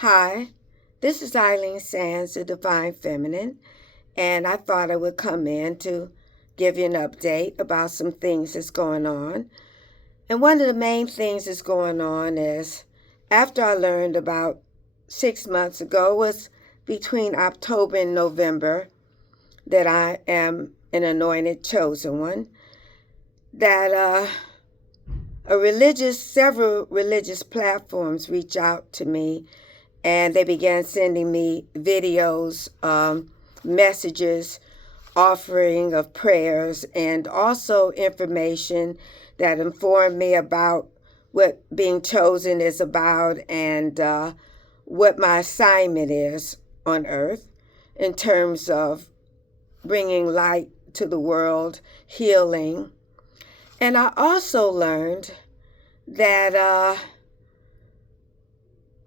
Hi, this is Eileen Sands, the Divine Feminine, and I thought I would come in to give you an update about some things that's going on. And one of the main things that's going on is after I learned about 6 months ago, was between October and November, that I am an anointed chosen one, that several religious platforms reach out to me, and they began sending me videos, messages, offering of prayers, and also information that informed me about what being chosen is about, and what my assignment is on earth in terms of bringing light to the world, healing. And I also learned that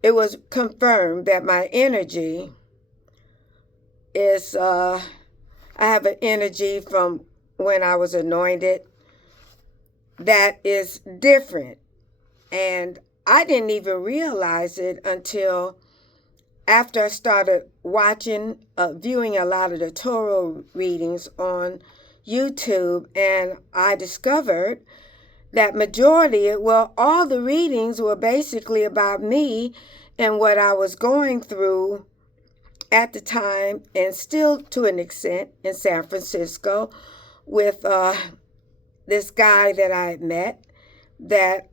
it was confirmed that my energy is, I have an energy from when I was anointed that is different. And I didn't even realize it until after I started viewing a lot of the Torah readings on YouTube, and I discovered that all the readings were basically about me and what I was going through at the time, and still to an extent in San Francisco with this guy that I had met that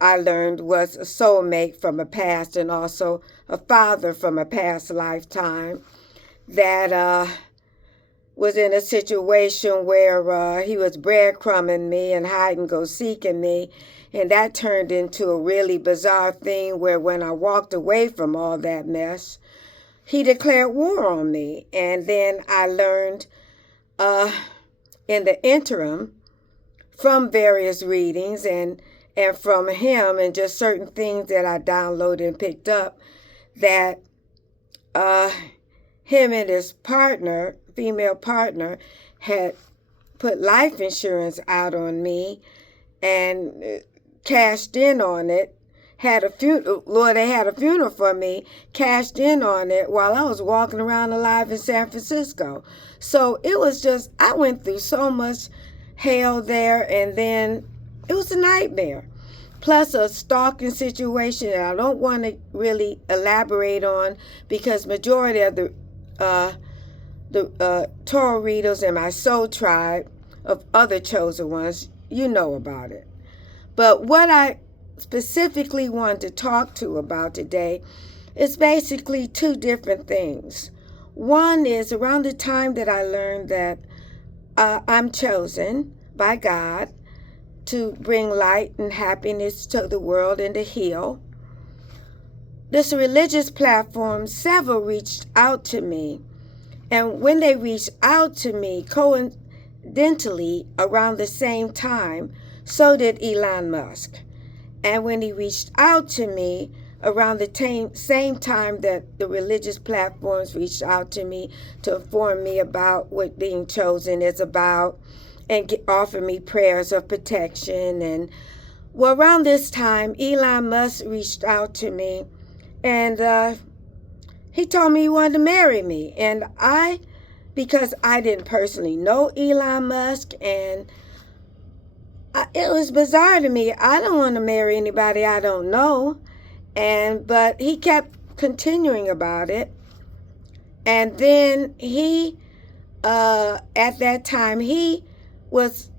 I learned was a soulmate from a past, and also a father from a past lifetime, that was in a situation where he was breadcrumbing me and hide and go seeking me. And that turned into a really bizarre thing where when I walked away from all that mess, he declared war on me. And then I learned in the interim from various readings and from him and just certain things that I downloaded and picked up, that him and his partner, female partner, had put life insurance out on me and cashed in on it. They had a funeral for me, cashed in on it while I was walking around alive in San Francisco. So it was just, I went through so much hell there, and then it was a nightmare. Plus a stalking situation that I don't want to really elaborate on, because majority of the Torah readers in my soul tribe of other chosen ones, you know about it. But what I specifically want to talk to about today is basically two different things. One is around the time that I learned that I'm chosen by God to bring light and happiness to the world and to heal. This religious platform, several reached out to me. And when they reached out to me, coincidentally, around the same time, so did Elon Musk. And when he reached out to me around the same time that the religious platforms reached out to me to inform me about what being chosen is about and offer me prayers of protection. And well, around this time, Elon Musk reached out to me, and he told me he wanted to marry me. And because I didn't personally know Elon Musk, and it was bizarre to me. I don't want to marry anybody I don't know. But he kept continuing about it. And then at that time, he was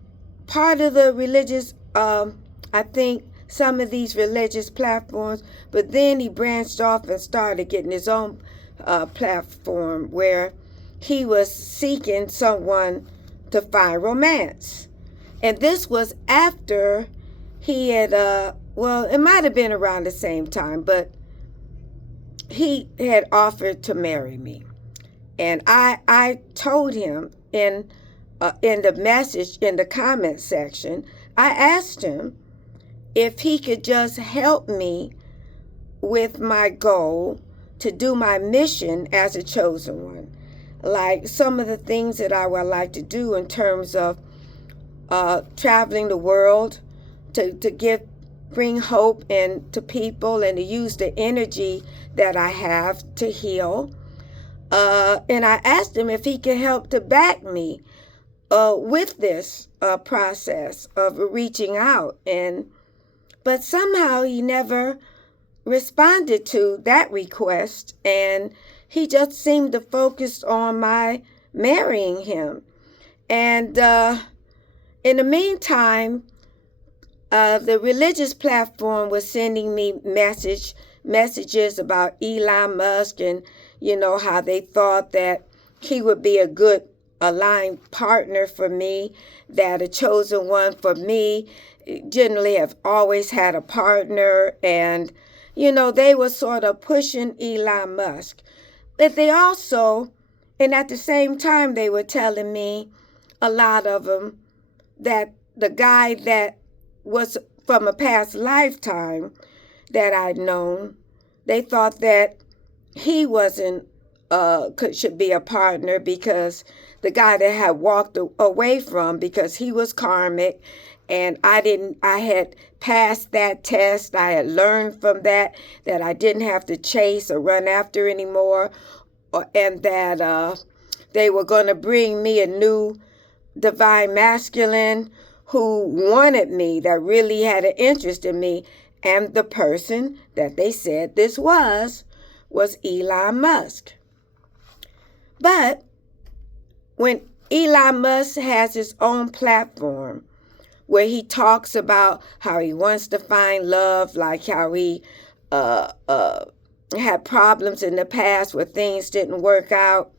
part of the religious, I think some of these religious platforms, but then he branched off and started getting his own platform where he was seeking someone to find romance. And this was after he had, it might have been around the same time, but he had offered to marry me. And I told him in the message, in the comment section, I asked him if he could just help me with my goal to do my mission as a chosen one. Like some of the things that I would like to do in terms of traveling the world to give bring hope to people and to use the energy that I have to heal. And I asked him if he could help to back me with this process of reaching out. But somehow he never responded to that request, and he just seemed to focus on my marrying him. And in the meantime, the religious platform was sending me messages about Elon Musk, and how they thought that he would be a good aligned partner for me, that a chosen one for me. Generally have always had a partner, and they were sort of pushing Elon Musk. But they also, and at the same time, they were telling me, a lot of them, that the guy that was from a past lifetime that I'd known, they thought that he wasn't should be a partner, because the guy that had walked away from, because he was karmic, and I had passed that test. I had learned from that I didn't have to chase or run after anymore, and that they were going to bring me a new divine masculine who wanted me, that really had an interest in me. And the person that they said this was Elon Musk. But when Elon Musk has his own platform where he talks about how he wants to find love, like how he had problems in the past where things didn't work out,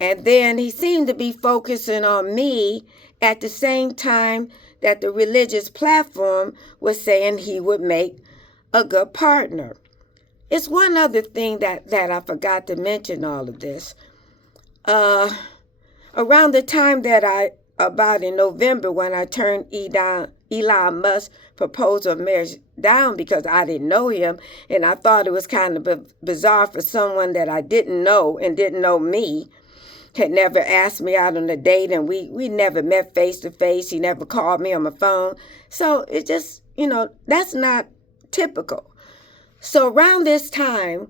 and then he seemed to be focusing on me at the same time that the religious platform was saying he would make a good partner. It's one other thing that I forgot to mention all of this. Around the time that about in November, when I turned Elon Musk's proposal of marriage down because I didn't know him, and I thought it was kind of bizarre for someone that I didn't know and didn't know me, had never asked me out on a date, and we never met face to face. He never called me on my phone. So it just, that's not typical. So around this time,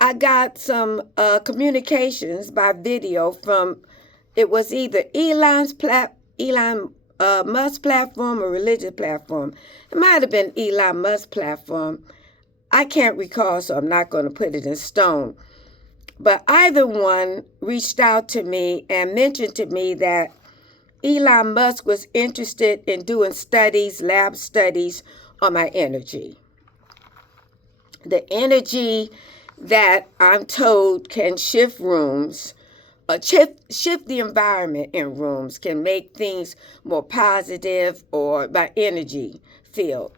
I got some communications by video from, it was either Elon Musk platform or religious platform. It might have been Elon Musk platform. I can't recall, so I'm not going to put it in stone. But either one reached out to me and mentioned to me that Elon Musk was interested in doing lab studies on my energy. The energy that I'm told can shift rooms, shift the environment in rooms, can make things more positive, or my energy field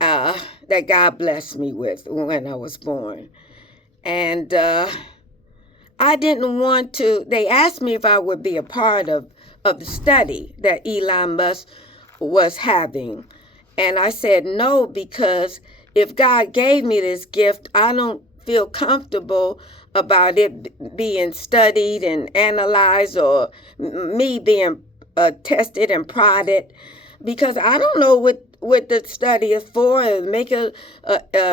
that God blessed me with when I was born. And I didn't want to, they asked me if I would be a part of the study that Elon Musk was having. And I said no, because if God gave me this gift, I don't feel comfortable about it being studied and analyzed, or me being tested and prodded, because I don't know what the study is for. Make a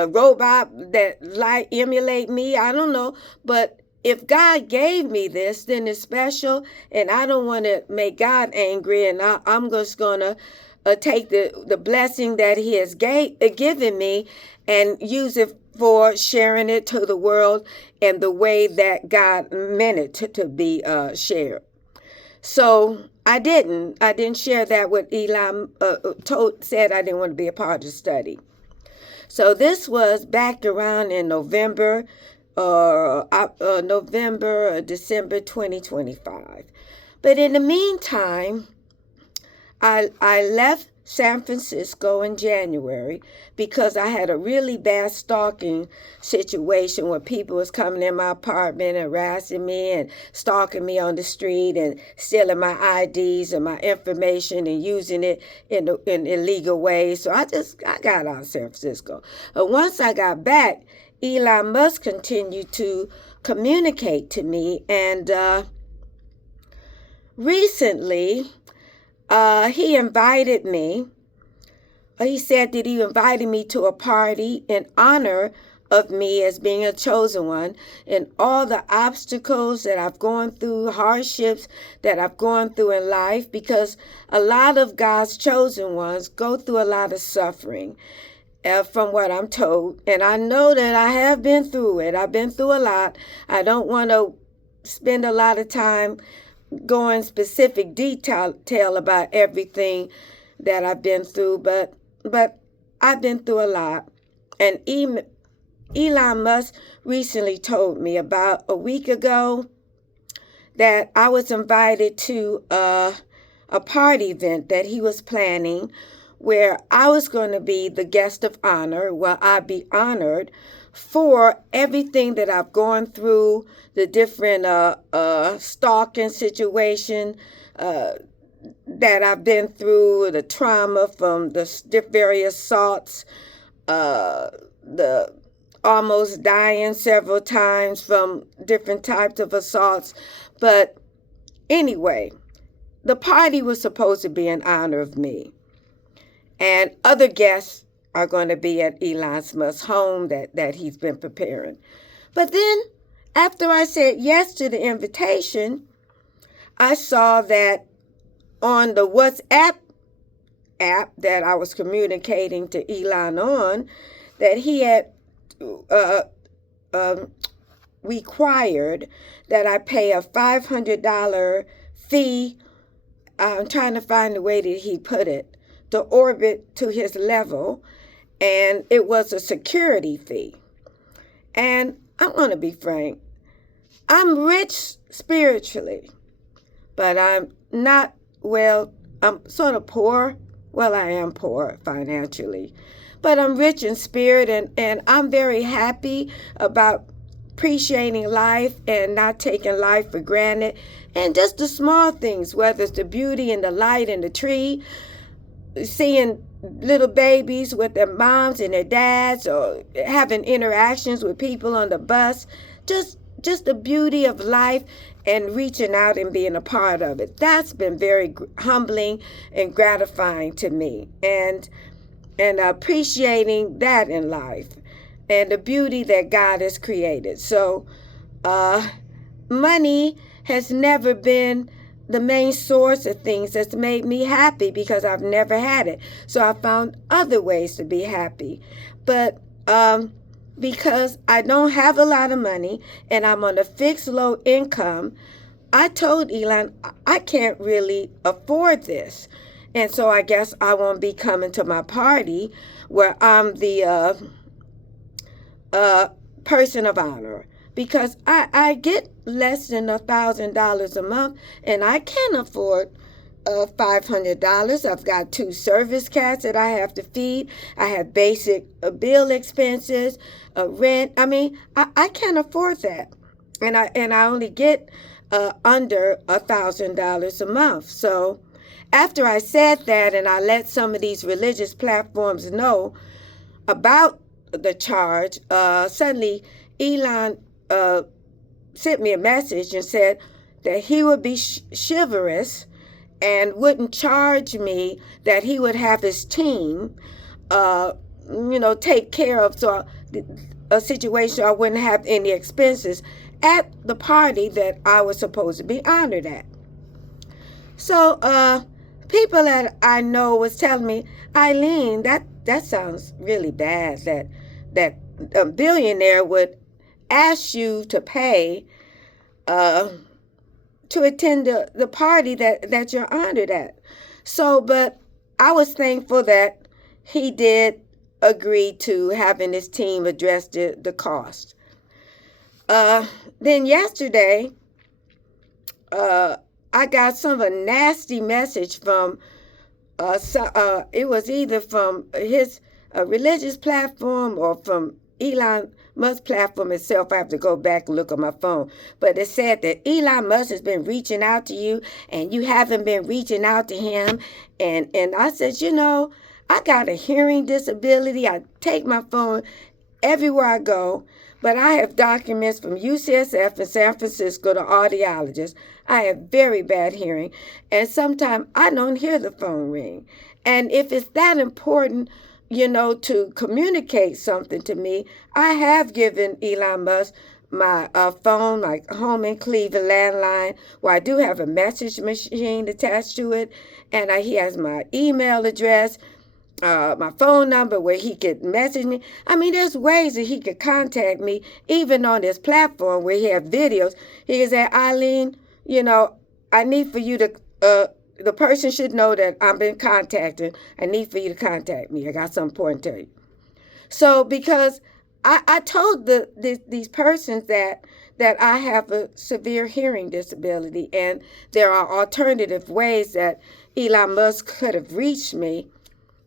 robot that emulate me. I don't know. But if God gave me this, then it's special, and I don't want to make God angry, and I'm just going to take the blessing that he has given me and use it for sharing it to the world in the way that God meant it to be shared. So I didn't share that with Elon. Said I didn't want to be a part of the study. So this was back around in November or December 2025. But in the meantime, I left San Francisco in January because I had a really bad stalking situation where people was coming in my apartment and harassing me and stalking me on the street and stealing my IDs and my information and using it in illegal ways. So I got out of San Francisco. But once I got back, Elon Musk continued to communicate to me, and recently he invited me he said that he invited me to a party in honor of me as being a chosen one, and all the obstacles that I've gone through, hardships that I've gone through in life, because a lot of God's chosen ones go through a lot of suffering, from what I'm told. And I know that I have been through it. I've been through a lot. I don't want to spend a lot of time going specific detail about everything that I've been through, but I've been through a lot. And Elon Musk recently told me about a week ago that I was invited to a party event that he was planning, where I was going to be the guest of honor. Well, I'd be honored for everything that I've gone through, the different stalking situation that I've been through, the trauma from the various assaults, the almost dying several times from different types of assaults. But anyway, the party was supposed to be in honor of me. And other guests are going to be at Elon Musk's home that he's been preparing. But then, after I said yes to the invitation, I saw that on the WhatsApp app that I was communicating to Elon on, that he had required that I pay a $500 fee. I'm trying to find the way that he put it, to orbit to his level, and it was a security fee. And I'm going to be frank, I'm rich spiritually, but I'm not, well, I'm sort of poor. Well, I am poor financially, but I'm rich in spirit, and I'm very happy about appreciating life and not taking life for granted, and just the small things, whether it's the beauty and the light in the tree, seeing little babies with their moms and their dads, or having interactions with people on the bus, just the beauty of life and reaching out and being a part of it. That's been very humbling and gratifying to me, and appreciating that in life and the beauty that God has created. So money has never been the main source of things that's made me happy, because I've never had it. So I found other ways to be happy. But because I don't have a lot of money and I'm on a fixed low income, I told Elon, I can't really afford this. And so I guess I won't be coming to my party where I'm the person of honor, because I get less than $1,000 a month, and I can't afford $500. I've got 2 service cats that I have to feed. I have basic bill expenses, rent. I mean, I can't afford that, and I only get under $1,000 a month. So after I said that, and I let some of these religious platforms know about the charge, suddenly Elon sent me a message and said that he would be chivalrous and wouldn't charge me, that he would have his team, take care of a situation I wouldn't have any expenses at the party that I was supposed to be honored at. So people that I know was telling me, Eileen, that sounds really bad, that a billionaire would ask you to pay to attend the party that you're honored at. So, but I was thankful that he did agree to having his team address the cost. Then yesterday, I got some of a nasty message from, it was either from his religious platform or from Elon Musk platform itself. I have to go back and look on my phone. But it said that Elon Musk has been reaching out to you and you haven't been reaching out to him. And I said, I got a hearing disability. I take my phone everywhere I go. But I have documents from UCSF in San Francisco, the audiologist. I have very bad hearing. And sometimes I don't hear the phone ring. And if it's that important, to communicate something to me, I have given Elon Musk my phone, like home in Cleveland landline, where I do have a message machine attached to it, and he has my email address, my phone number where he could message me. I mean, there's ways that he could contact me, even on this platform where he have videos. He can say, Eileen, I need for you to, the person should know that I've been contacted. I need for you to contact me. I got something important to tell you. So because I told these persons that I have a severe hearing disability, and there are alternative ways that Elon Musk could have reached me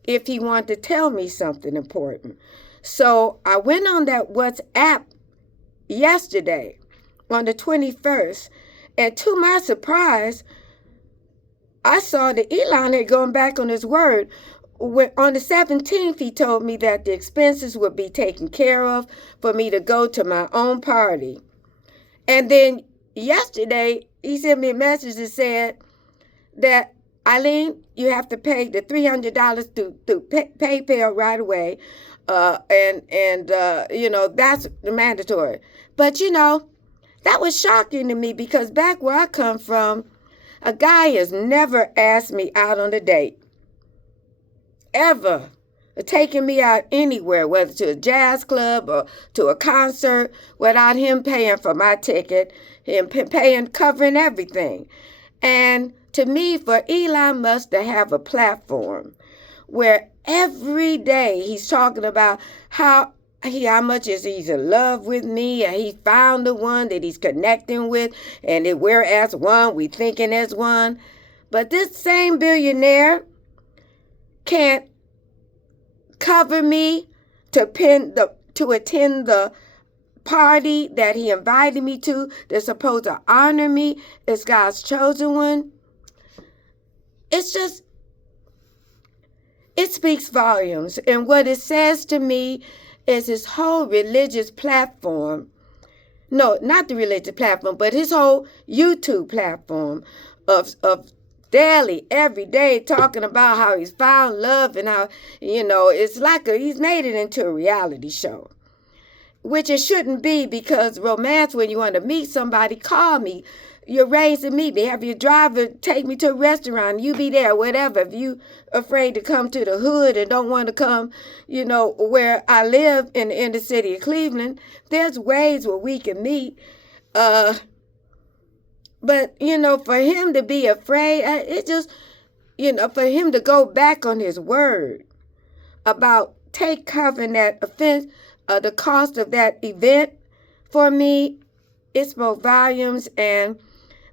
if he wanted to tell me something important. So I went on that WhatsApp yesterday on the 21st, and to my surprise, I saw that Elon had gone back on his word. On the 17th, he told me that the expenses would be taken care of for me to go to my own party. And then yesterday, he sent me a message that said that, Eileen, you have to pay the $300 through PayPal right away. That's mandatory. But, that was shocking to me, because back where I come from, a guy has never asked me out on a date. Ever. Taking me out anywhere, whether to a jazz club or to a concert, without him paying for my ticket, him covering everything. And to me, for Elon Musk to have a platform where every day he's talking about how much he's in love with me, and he found the one that he's connecting with, and that we're as one, we thinking as one. But this same billionaire can't cover me to attend the party that he invited me to, that's supposed to honor me as God's chosen one. It speaks volumes. And what it says to me is his whole religious platform. No, not the religious platform, but his whole YouTube platform of daily, every day, talking about how he's found love, and how, it's like he's made it into a reality show. Which it shouldn't be, because romance, when you want to meet somebody, call me. You're arrange to meet me. Have your driver take me to a restaurant. You be there, whatever. If you afraid to come to the hood and don't want to come, where I live in the inner city of Cleveland, there's ways where we can meet. But, for him to be afraid, it just, for him to go back on his word about covering that offense, the cost of that event, for me, it spoke volumes. And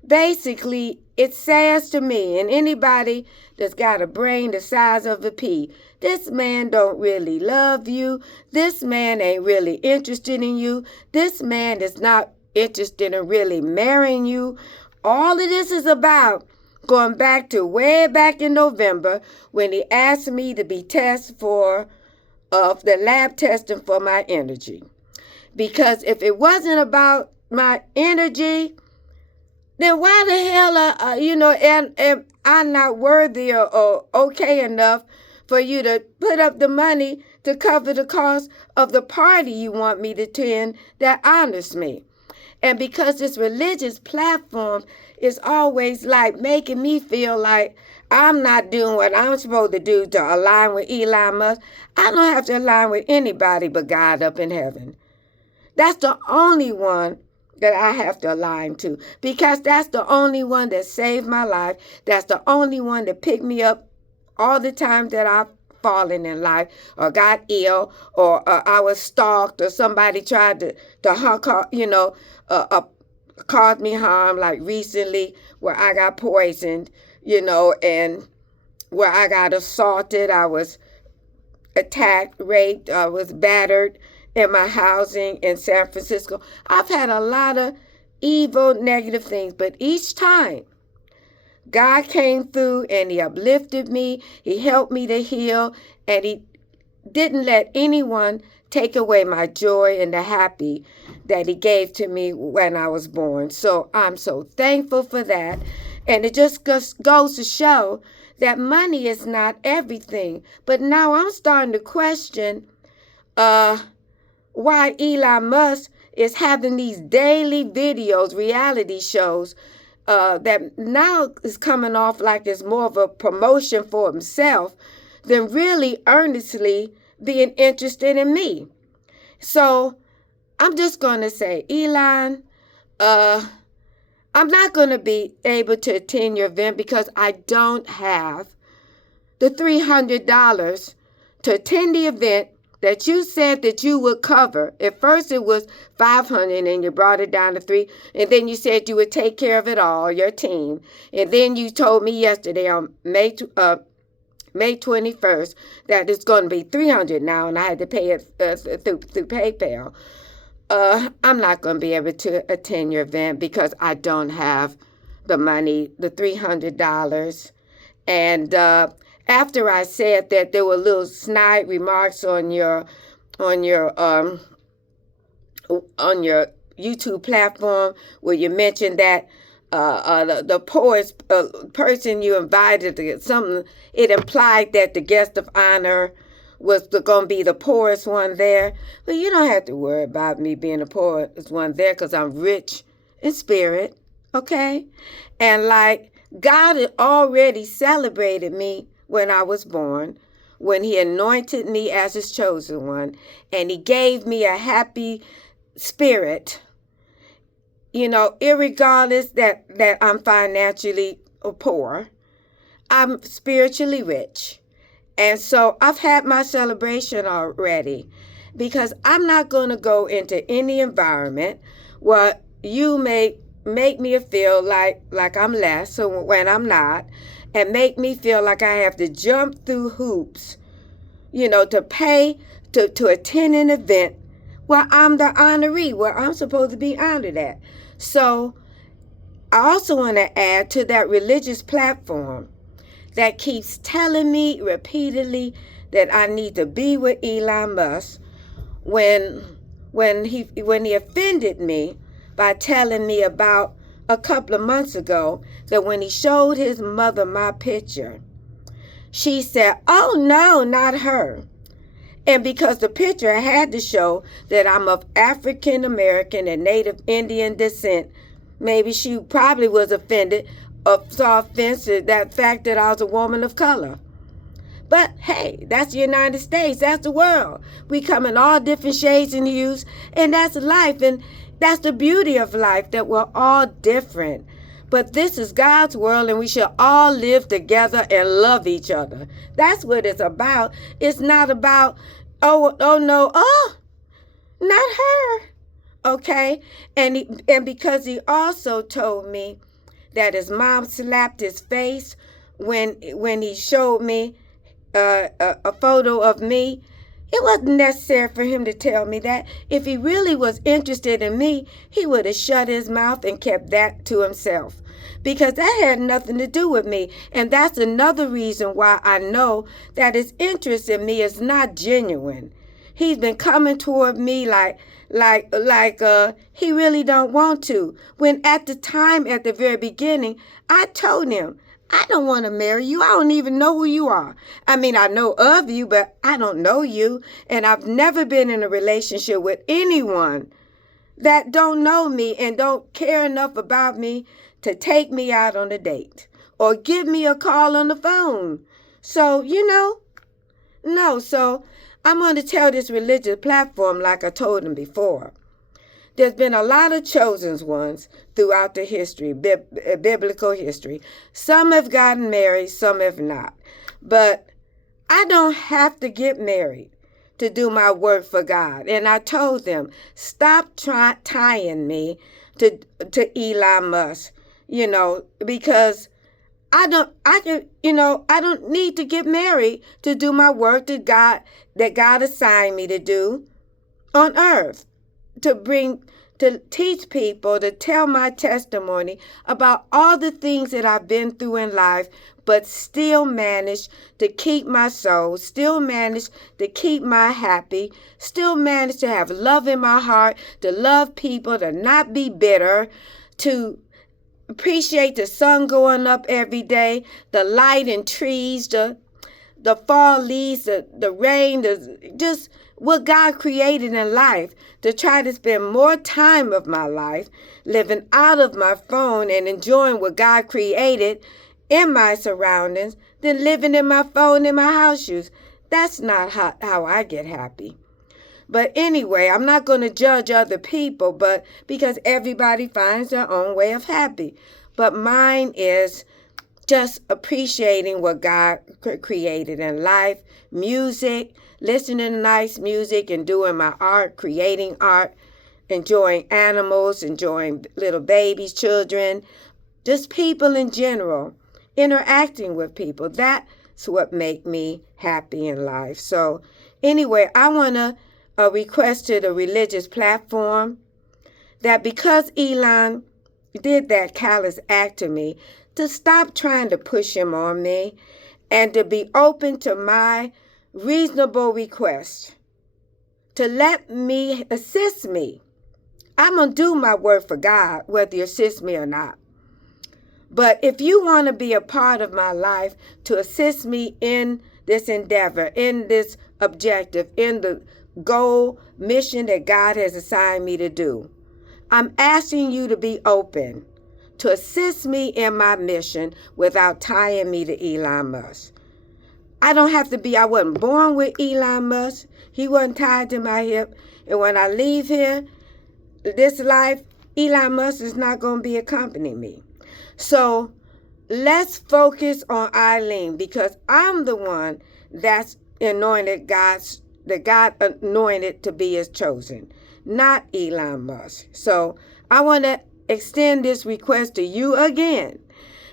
basically, it says to me, and anybody that's got a brain the size of a pea, this man don't really love you. This man ain't really interested in you. This man is not interested in really marrying you. All of this is about going back to way back in November, when he asked me to be tested for the lab testing for my energy. Because if it wasn't about my energy, then why the hell, and I'm not worthy or okay enough for you to put up the money to cover the cost of the party you want me to attend that honors me. And because this religious platform is always like making me feel like I'm not doing what I'm supposed to do to align with Elon Musk, I don't have to align with anybody but God up in heaven. That's the only one that I have to align to, because that's the only one that saved my life. That's the only one that picked me up all the time that I've fallen in life, or got ill, or I was stalked, or somebody tried to cause me harm, like recently where I got poisoned, and where I got assaulted, I was attacked, raped, I was battered in my housing in San Francisco. I've had a lot of evil, negative things, but each time God came through and he uplifted me, he helped me to heal, and he didn't let anyone take away my joy and the happy that he gave to me when I was born. So I'm so thankful for that. And it just goes to show that money is not everything. But now I'm starting to question why Elon Musk is having these daily videos, reality shows, that now is coming off like it's more of a promotion for himself than really earnestly being interested in me. So I'm just going to say, Elon, I'm not going to be able to attend your event because I don't have the $300 to attend the event that you said that you would cover. At first it was $500 and you brought it down to $300, and then you said you would take care of it all, your team. And then you told me yesterday on May 21st that it's going to be $300 now, and I had to pay it through PayPal. I'm not going to be able to attend your event because I don't have the money, the $300. And after I said that, there were little snide remarks on your YouTube platform where you mentioned that the poorest person you invited to get something. It implied that the guest of honor was going to be the poorest one there. But you don't have to worry about me being the poorest one there because I'm rich in spirit, okay? And like God had already celebrated me when I was born, when he anointed me as his chosen one, and he gave me a happy spirit, irregardless that I'm financially poor, I'm spiritually rich. And so I've had my celebration already because I'm not going to go into any environment where you may make me feel like I'm less when I'm not, and make me feel like I have to jump through hoops, to pay to attend an event where I'm the honoree, where I'm supposed to be honored at. So I also want to add to that religious platform that keeps telling me repeatedly that I need to be with Elon Musk when he offended me by telling me about a couple of months ago that when he showed his mother my picture, she said, "Oh no, not her." And because the picture had to show that I'm of African American and Native Indian descent, maybe she probably was offended or saw offense at that fact that I was a woman of color. But hey, that's the United States. That's the world. We come in all different shades and hues, and that's life. And that's the beauty of life, that we're all different. But this is God's world, and we should all live together and love each other. That's what it's about. It's not about, oh no, not her. Okay? And because he also told me that his mom slapped his face when he showed me a photo of me. It wasn't necessary for him to tell me that. If he really was interested in me, he would have shut his mouth and kept that to himself, because that had nothing to do with me. And that's another reason why I know that his interest in me is not genuine. He's been coming toward me like he really don't want to. When at the time, at the very beginning, I told him, I don't want to marry you. I don't even know who you are. I mean, I know of you, but I don't know you. And I've never been in a relationship with anyone that don't know me and don't care enough about me to take me out on a date or give me a call on the phone. So, no. So I'm going to tell this religious platform like I told them before. There's been a lot of chosen ones throughout the history, biblical history. Some have gotten married, some have not. But I don't have to get married to do my work for God. And I told them, stop tying me to Elon Musk, because I don't need to get married to do my work that God assigned me to do on earth, to teach people, to tell my testimony about all the things that I've been through in life, but still manage to keep my soul, still manage to keep my happy, still manage to have love in my heart, to love people, to not be bitter, to appreciate the sun going up every day, the light in trees, the fall leaves, the rain, just what God created in life, to try to spend more time of my life living out of my phone and enjoying what God created in my surroundings than living in my phone in my house shoes. That's not how I get happy. But anyway, I'm not going to judge other people, but because everybody finds their own way of happy. But mine is just appreciating what God created in life, music, listening to nice music and doing my art, creating art, enjoying animals, enjoying little babies, children, just people in general, interacting with people. That's what make me happy in life. So anyway, I want to request to the religious platform that because Elon did that callous act to me, to stop trying to push him on me and to be open to my reasonable request, to let me assist me. I'm going to do my work for God, whether you assist me or not. But if you want to be a part of my life, to assist me in this endeavor, in this objective, in the goal, mission that God has assigned me to do, I'm asking you to be open to assist me in my mission without tying me to Elon Musk. I don't have to be, I wasn't born with Elon Musk. He wasn't tied to my hip. And when I leave here, this life, Elon Musk is not going to be accompanying me. So let's focus on Eileen, because I'm the one that's anointed that God anointed to be his chosen, not Elon Musk. So I want to extend this request to you again,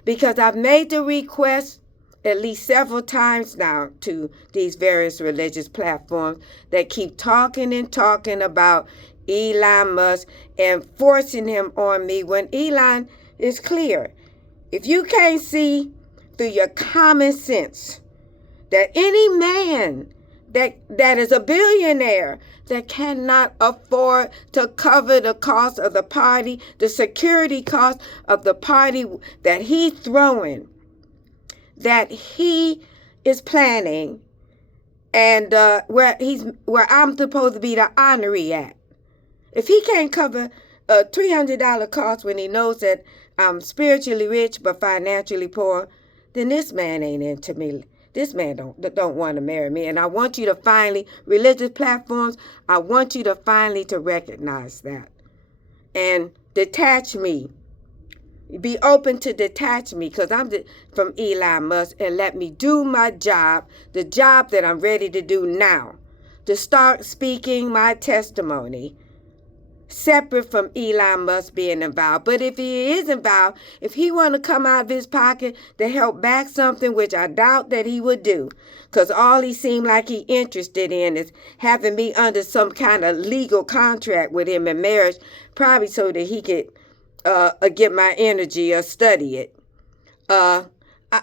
because I've made the request at least several times now to these various religious platforms that keep talking and talking about Elon Musk and forcing him on me when Elon is clear. If you can't see through your common sense that any man that is a billionaire that cannot afford to cover the cost of the party, the security cost of the party that he's throwing, that he is planning, and where I'm supposed to be the honoree at. If he can't cover a $300 cost when he knows that I'm spiritually rich but financially poor, then this man ain't into me. This man don't want to marry me. And I want you to finally, religious platforms, I want you to finally to recognize that. And detach me. Be open to detach me, because I'm from Elon Musk, and let me do my job, the job that I'm ready to do now, to start speaking my testimony, separate from Elon Musk being involved. But if he is involved, if he want to come out of his pocket to help back something, which I doubt that he would do, because all he seemed like he interested in is having me under some kind of legal contract with him in marriage, probably so that he could get my energy or study it. I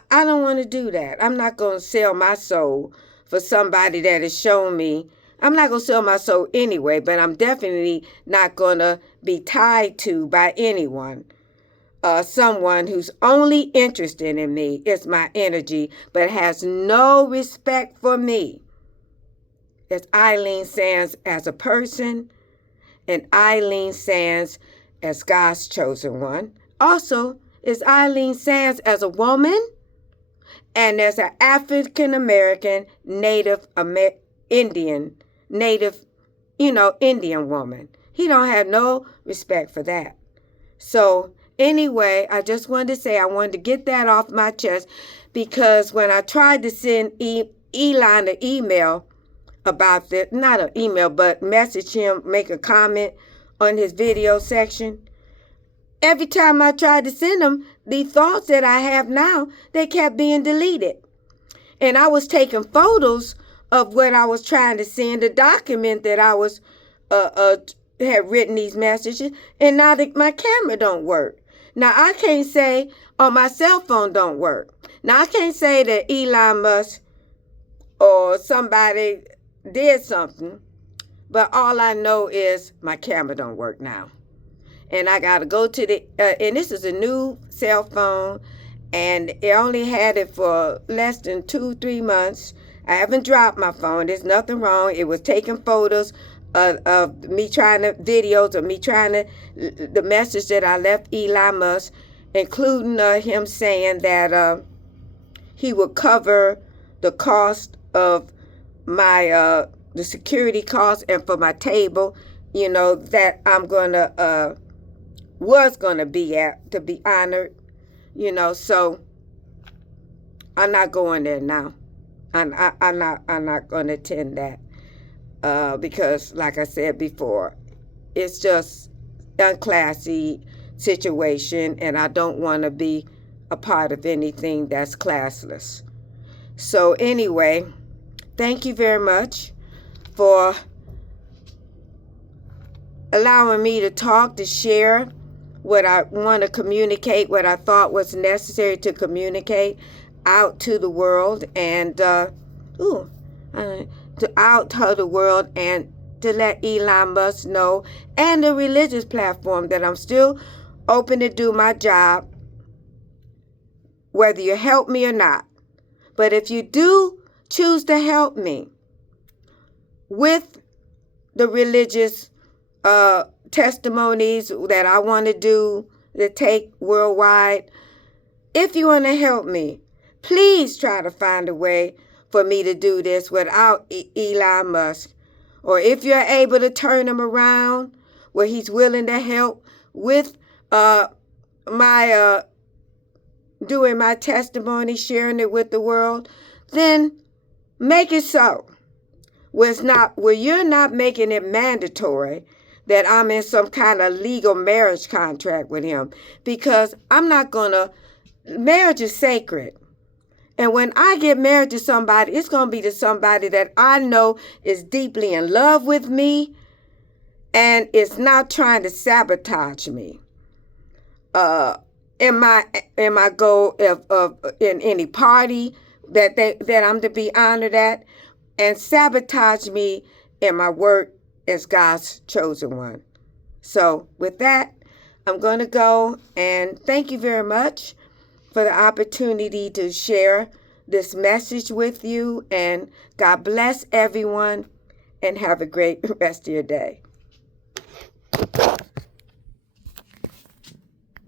don't want to do that. I'm not going to sell my soul for somebody that has shown me. I'm not going to sell my soul anyway, but I'm definitely not going to be tied to by anyone. Someone who's only interested in me is my energy, but has no respect for me. It's Eileen Sands as a person, and Eileen Sands as God's chosen one. Also, is Eileen Sands as a woman and as an African American Indian woman. He don't have no respect for that. So anyway, I just wanted to say, I wanted to get that off my chest, because when I tried to send Elon an email about this, not an email, but message him, make a comment on his video section, every time I tried to send him the thoughts that I have now, they kept being deleted. And I was taking photos of what I was trying to send, the document that I was had written these messages, and now my camera don't work. Now I can't say, oh, my cell phone don't work. Now I can't say that Elon Musk or somebody did something, but all I know is my camera don't work now. and I got to go to the, and this is a new cell phone, and it only had it for less than 2-3 months. I haven't dropped my phone. There's nothing wrong. It was taking photos of me trying to, videos of me trying to, the message that I left Elon Musk, including him saying that he would cover the cost of my, the security cost, and for my table, you know, that I'm gonna, was gonna be at, to be honored, you know. So I'm not going there now. I'm not going to attend that because, like I said before, it's just unclassy situation, and I don't want to be a part of anything that's classless. So anyway, thank you very much for allowing me to talk, to share what I want to communicate, what I thought was necessary to communicate out to the world, and to out to the world, and to let Elon Musk know, and the religious platform, that I'm still open to do my job, whether you help me or not. But if you do choose to help me with the religious testimonies that I want to do, to take worldwide, if you want to help me, please try to find a way for me to do this without Elon Musk. Or if you're able to turn him around where he's willing to help with my doing my testimony, sharing it with the world, then make it so. Where you're not making it mandatory that I'm in some kind of legal marriage contract with him, because I'm not gonna, marriage is sacred. And when I get married to somebody, it's going to be to somebody that I know is deeply in love with me and is not trying to sabotage me in my goal of in any party that I'm to be honored at, and sabotage me in my work as God's chosen one. So with that, I'm going to go, and thank you very much for the opportunity to share this message with you. And God bless everyone, and have a great rest of your day.